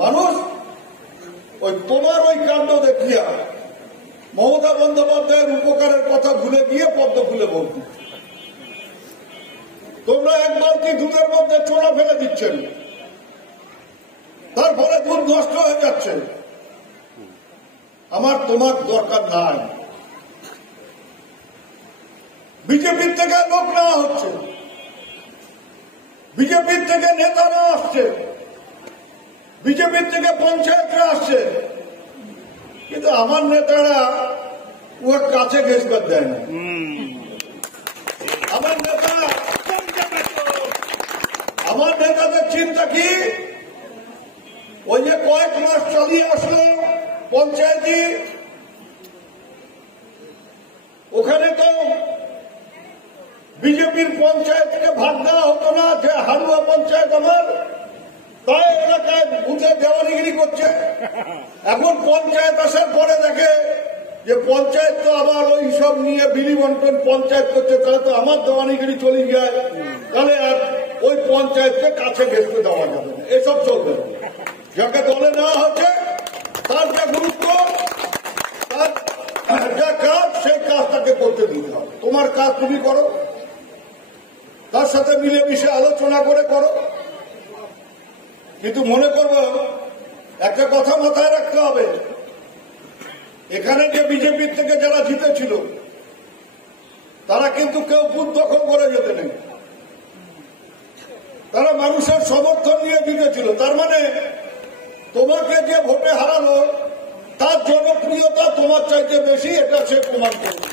মানুষ ওই তোমার ওই কাণ্ড দেখিয়া মমতা বন্দ্যোপাধ্যায়ের উপকারের কথা ভুলে গিয়ে পদ্ম ফুলে বলতে, তোমরা এক বালতি দুধের মধ্যে চোরা ফেলে দিচ্ছেন, তার ফলে দুধ নষ্ট হয়ে যাচ্ছে। আমার তোমার দরকার নাই। বিজেপির থেকে লোক নেওয়া হচ্ছে, বিজেপির থেকে নেতারা আসছে, বিজেপির থেকে পঞ্চায়েতরা আসছে, কিন্তু আমার নেতারা ওর কাছে ঘেঁষবার দেয় না। আমার নেতাদের চিন্তা কি, ওই যে কয়েক মাস চালিয়ে আসলো পঞ্চায়েতি, ওখানে তো বিজেপির পঞ্চায়েতকে ভাগ দেওয়া হতো না, যে হালুয়া পঞ্চায়েত আমার, তাই এলাকায় বুঝে দেওয়ানিগিরি করছে। এখন পঞ্চায়েত আসার পরে দেখে যে পঞ্চায়েত তো আবার ওই সব নিয়ে বিলি বন্টন পঞ্চায়েত করছে, তাহলে তো আমার দেওয়ানিগিরি চলে যায়, তাহলে আর ওই পঞ্চায়েতকে কাছে ঘেঁষতে দেওয়া যাবে না, এসব চলবে না। যাকে দলে নেওয়া হচ্ছে তার যে গুরুত্ব, তার যা কাজ, সেই কাজটাকে করতে দিতে হবে। তোমার কাজ তুমি করো, তার সাথে মিলেমিশে আলোচনা করে করো, কিন্তু মনে করবো একটা কথা মাথায় রাখতে হবে, এখানে যে বিজেপির থেকে যারা জিতেছিল তারা কিন্তু কেউ বুথ দখল করে যেতে নেই, তারা মানুষের সমর্থন নিয়ে জিতেছিল। তার মানে তোমাকে যে ভোটে হারালো তার জনপ্রিয়তা তোমার চাইতে বেশি, এটা সে প্রমাণ করবে।